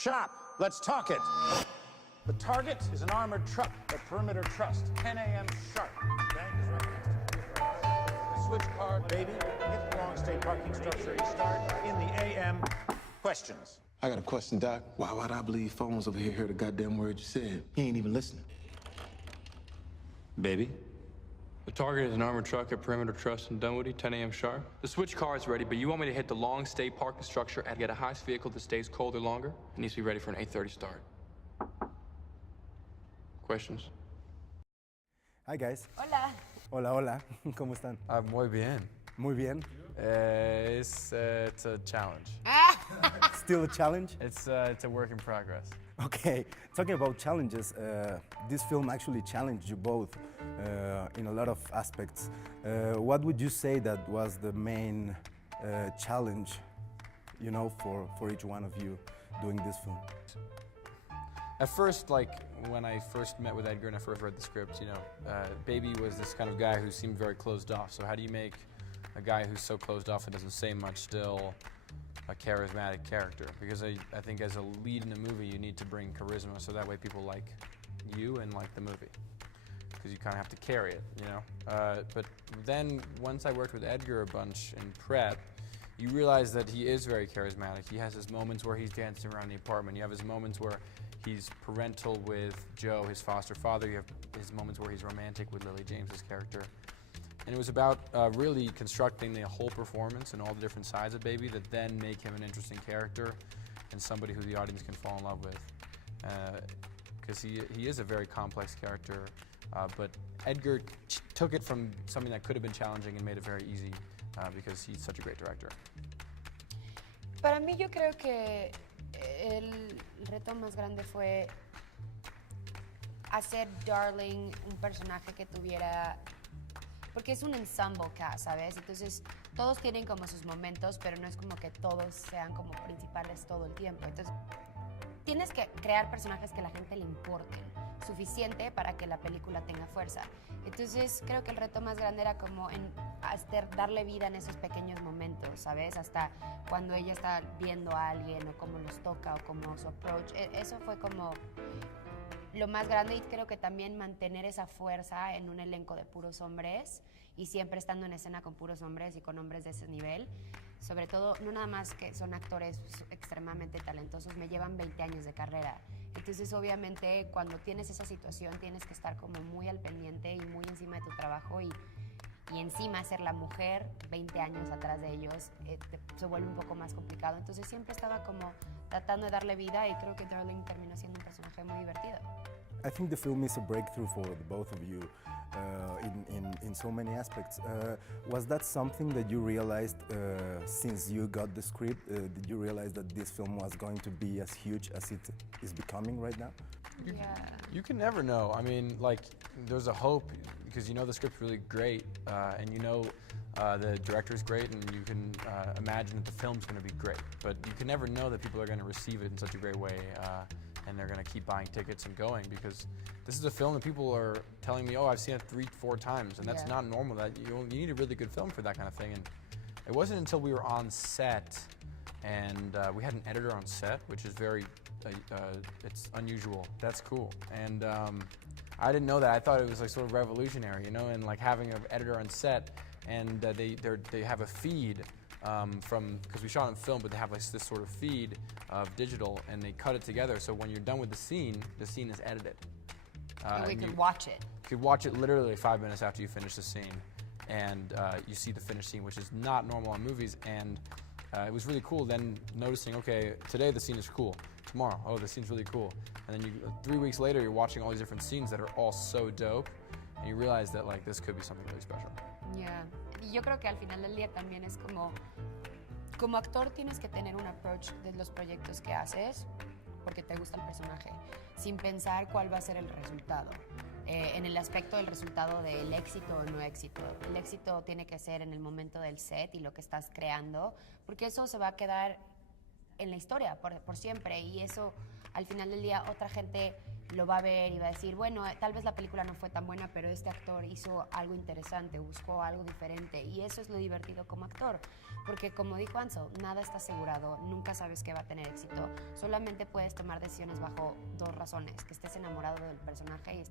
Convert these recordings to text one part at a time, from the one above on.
Shop, let's talk it. The target is an armored truck at Perimeter Trust, 10 a.m. sharp. Bank is recognized. Switch car, baby, hit the long state parking structure. You start in the a.m. Questions. I got a question, Doc. Why'd I believe phones over here heard the goddamn word you said? He ain't even listening. Baby? The target is an armored truck at Perimeter Trust in Dunwoody, 10 a.m. sharp. The switch car is ready, but you want me to hit the long stay parking structure and get a heist vehicle that stays colder longer? It needs to be ready for an 8:30 start. Questions? Hi, guys. Hola. Hola, hola. ¿Cómo están? Muy bien. Muy bien. It's a challenge. Still a challenge? It's a work in progress. Okay, talking about challenges, this film actually challenged you both in a lot of aspects. What would you say that was the main challenge, you know, for each one of you doing this film? At first, like, when I first met with Edgar and I first read the script, you know, Baby was this kind of guy who seemed very closed off. So how do you make a guy who's so closed off and doesn't say much still a charismatic character? Because I think as a lead in a movie, you need to bring charisma so that way people like you and like the movie. Because you kind of have to carry it, you know? But then once I worked with Edgar a bunch in prep, you realize that he is very charismatic. He has his moments where he's dancing around the apartment. You have his moments where he's parental with Joe, his foster father. You have his moments where he's romantic with Lily James's character. And it was about really constructing the whole performance and all the different sides of Baby that then make him an interesting character and somebody who the audience can fall in love with. Because he is a very complex character, but Edgar took it from something that could have been challenging and made it very easy because he's such a great director. Para mí yo creo que el reto más grande fue hacer Darling un personaje que tuviera... Porque es un ensemble cast, ¿sabes? Entonces, todos tienen como sus momentos, pero no es como que todos sean como principales todo el tiempo. Entonces, tienes que crear personajes que a la gente le importen, suficiente para que la película tenga fuerza. Entonces, creo que el reto más grande era como darle vida en esos pequeños momentos, ¿sabes? Hasta cuando ella está viendo a alguien, o cómo los toca, o cómo su approach. Eso fue como lo más grande, y creo que también mantener esa fuerza en un elenco de puros hombres y siempre estando en escena con puros hombres y con hombres de ese nivel. Sobre todo, no nada más que son actores extremadamente talentosos, me llevan 20 años de carrera. Entonces, obviamente, cuando tienes esa situación, tienes que estar como muy al pendiente y muy encima de tu trabajo y encima ser la mujer 20 años atrás de ellos se vuelve un poco más complicado. Entonces, siempre estaba como tratando de darle vida y creo que Darling terminó siendo un personaje muy divertido. I think the film is a breakthrough for the both of you in so many aspects. Was that something that you realized since you got the script? Did you realize that this film was going to be as huge as it is becoming right now? You can never know. I mean, like, there's a hope because you know the script's really great and you know the director's great and you can imagine that the film's going to be great. But you can never know that people are going to receive it in such a great way and they're going to keep buying tickets and going because this is a film that people are telling me, oh, I've seen it 3-4 times, and that's not normal. That you need a really good film for that kind of thing. And it wasn't until we were on set and we had an editor on set, which is very, it's unusual. That's cool. And I didn't know that. I thought it was like sort of revolutionary, you know, and like having an editor on set and they have a feed because we shot on film, but they have like this sort of feed of digital, and they cut it together. So when you're done with the scene is edited. And we could watch it. You could watch it literally 5 minutes after you finish the scene, and you see the finished scene, which is not normal on movies. And it was really cool then noticing, okay, today the scene is cool. Tomorrow, oh, the scene's really cool. And then 3 weeks later, you're watching all these different scenes that are all so dope, and you realize that like this could be something really special. Yeah. Y yo creo que al final del día también es como actor tienes que tener un approach de los proyectos que haces porque te gusta el personaje, sin pensar cuál va a ser el resultado. En el aspecto del resultado del éxito o no éxito. El éxito tiene que ser en el momento del set y lo que estás creando, porque eso se va a quedar en la historia por siempre, y eso al final del día otra gente lo va a ver y va a decir, bueno, tal vez la película no fue tan buena, pero este actor hizo algo interesante, buscó algo diferente. Y eso es lo divertido como actor. Porque como dijo Ansel, nada está asegurado, nunca sabes que va a tener éxito. Solamente puedes tomar decisiones bajo dos razones, que estés enamorado del personaje y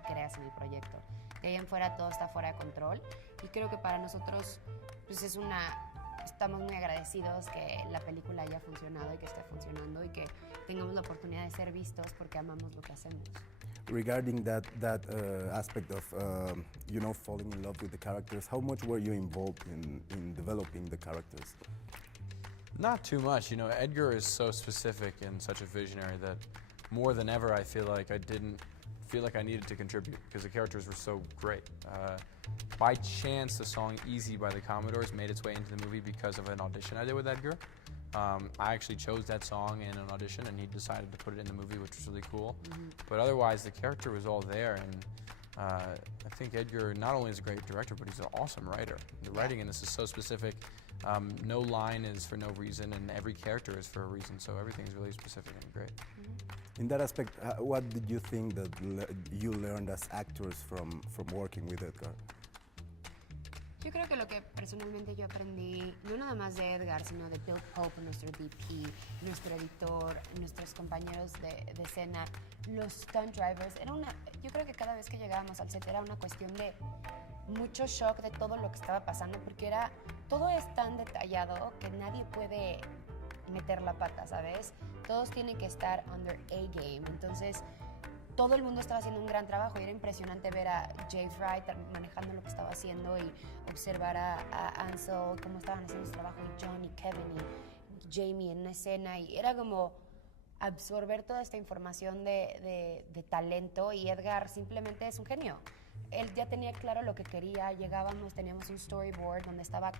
creas en el proyecto. De ahí en fuera todo está fuera de control. Y creo que para nosotros pues estamos muy agradecidos que la película haya funcionado y que esté funcionando y que tengamos la oportunidad de ser vistos porque amamos lo que hacemos. Regarding that aspect of falling in love with the characters, how much were you involved in developing the characters? Not too much. Edgar is so specific and such a visionary that more than ever I feel like I didn't feel like I needed to contribute because the characters were so great. By chance, the song Easy by the Commodores made its way into the movie because of an audition I did with Edgar. I actually chose that song in an audition and he decided to put it in the movie, which was really cool. But otherwise, the character was all there, and I think Edgar not only is a great director, but he's an awesome writer. The writing in this is so specific. No line is for no reason, and every character is for a reason, so everything is really specific and great. In that aspect, what did you think that you learned as actors from working with Edgar? Yo creo que lo que personalmente yo aprendí, no nada más de Edgar, sino de Bill Pope, nuestro DP, nuestro editor, nuestros compañeros de escena, los stunt drivers, yo creo que cada vez que llegábamos al set era una cuestión de mucho shock de todo lo que estaba pasando, porque todo es tan detallado que nadie puede meter la pata, ¿sabes? Todos tienen que estar under A game, entonces todo el mundo estaba haciendo un gran trabajo y era impresionante ver a Edgar Wright manejando lo que estaba haciendo y observar a Ansel, cómo estaban haciendo su trabajo, y John y Kevin y Jamie en una escena, y era como absorber toda esta información de talento, y Edgar simplemente es un genio. Él ya tenía claro lo que quería, teníamos un storyboard donde estaba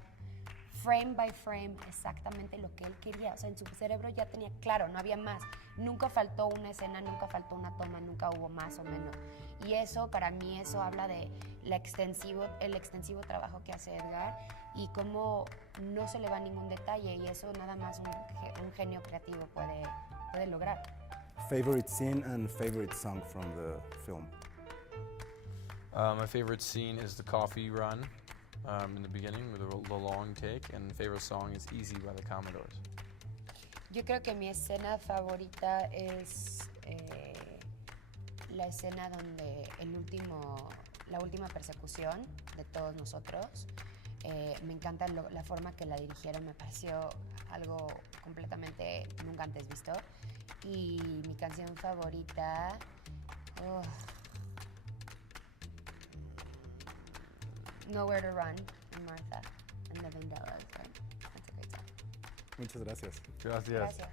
frame by frame exactamente lo que él quería, o sea, en su cerebro ya tenía claro, no había más, nunca faltó una escena, nunca faltó una toma, nunca hubo más o menos, y eso, para mí, eso habla de el extensivo trabajo que hace Edgar y cómo no se le va ningún detalle, y eso nada más un genio creativo puede lograr. Favorite scene and favorite song from the film? My favorite scene is the coffee run. In the beginning with the long take, and the favorite song is Easy by the Commodores. Yo creo que mi escena favorita es la escena donde la última persecución de todos nosotros. Me encanta la forma que la dirigieron, me pareció algo completamente nunca antes visto. Y mi canción favorita... Nowhere to Run, and Martha, and the Vandellas. That's a great song. Muchas gracias. Gracias. Gracias.